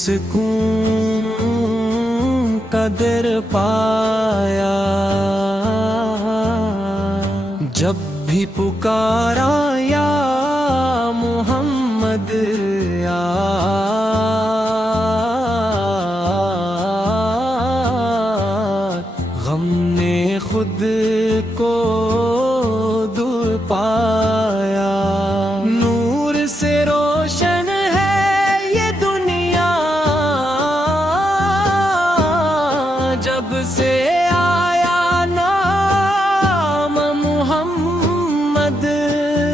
سکون قدر پایا، جب بھی پکارا یا محمد یا غم نے خود کو دور پایا۔ نور سے روشن ہے یہ دنیا، جب سے آیا نام محمد،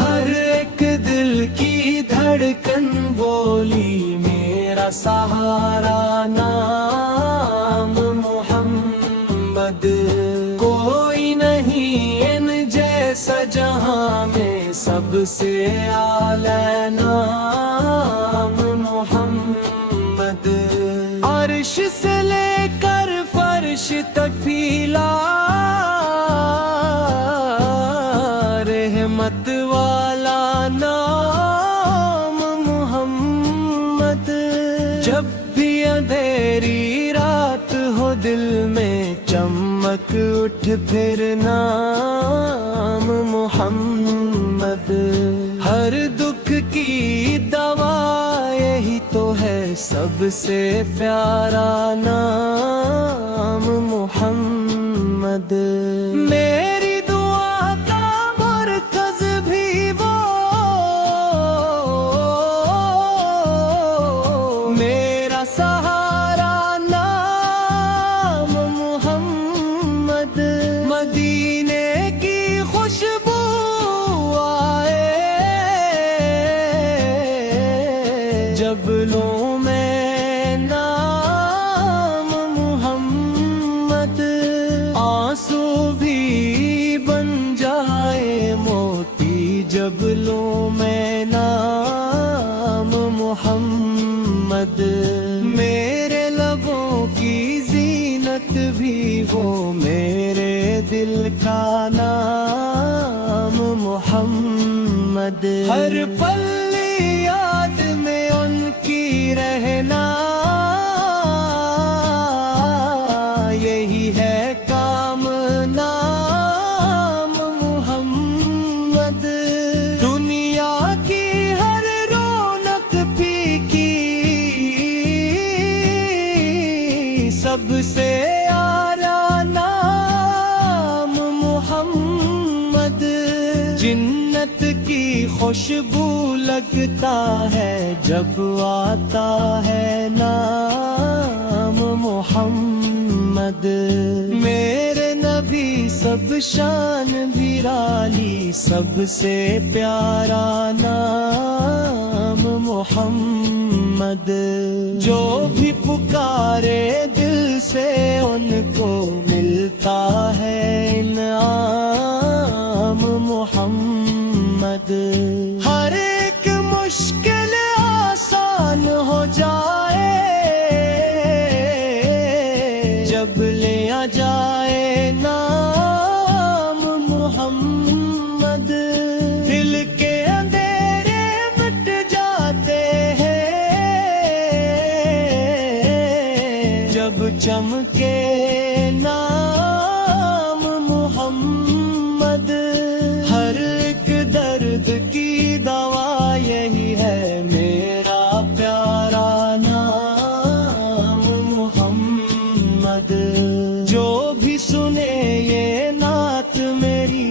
ہر ایک دل کی دھڑکن بولی میرا سہارا نام محمد۔ کوئی نہیں ان جیسا جہاں میں، سب سے اعلیٰ نام محمد۔ عرش سے لے کر فرش تک پھیلا، رحمت والا نام محمد۔ جب بھی اندھیری رات ہو دل میں چمک اٹھ پھر نام محمد۔ ہر دکھ کی دوا یہی تو ہے، سب سے پیارا نام محمد۔ میری دعا کا مرکز بھی وہ، میرا سہارا نام محمد۔ مدینے کی خوشبو آئے جب لوں میں نام محمد، آنسو بھی بن جائے موتی جب لوں میں نام محمد۔ میرے لبوں کی زینت بھی وہ، میرے دل کا نام محمد۔ ہر پل یاد میں ان کی رہنا، یہی ہے کام نام محمد۔ دنیا کی ہر رونق پھیکی، سب سے اعلیٰ نام محمد۔ جنت کی خوشبو لگتا ہے جب آتا ہے نام محمد۔ میرے نبی سب شان بھی رالی، سب سے پیارا نام محمد۔ جو بھی پکارے دل سے ان کو ملتا ہے انعام محمد۔ ہر ایک مشکل آسان ہو جائے جب لیا جائے نام محمد۔ دل کے اندھیرے مٹ جاتے ہیں جب چمکے نام محمد۔ ہر ایک درد کی دوا یہی ہے، میرا پیارا نام محمد۔ جو بھی سنے یہ نعت میری،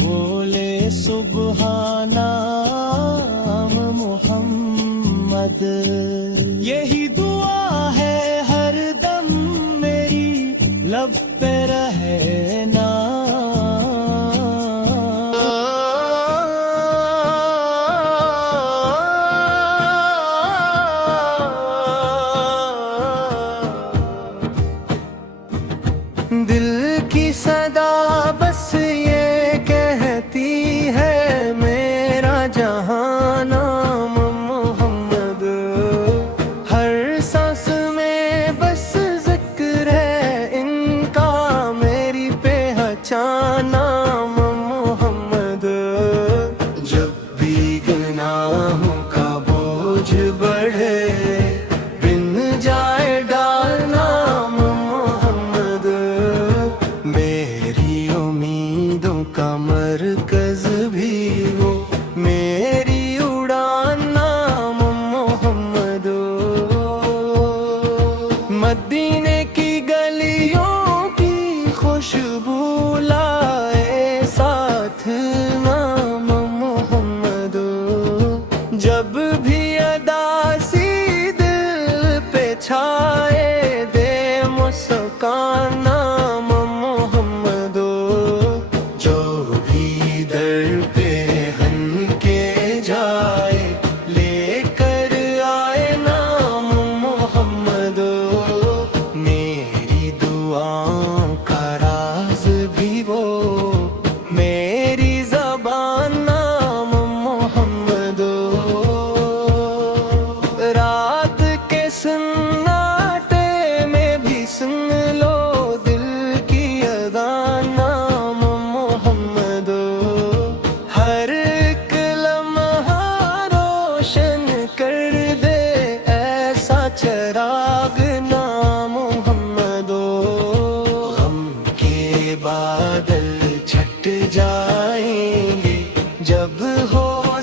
بولے سبحان نام محمد۔ یہی دعا ہے ہر دم میری، لب پہ رہے دل کی صدا بس یہ کہتی ہے، میرا جہاں نام محمد۔ ہر سانس میں بس ذکر ہے ان کا، میری پہچان نام محمد۔ جب بھی گناہوں کا بوجھ بڑھے، بن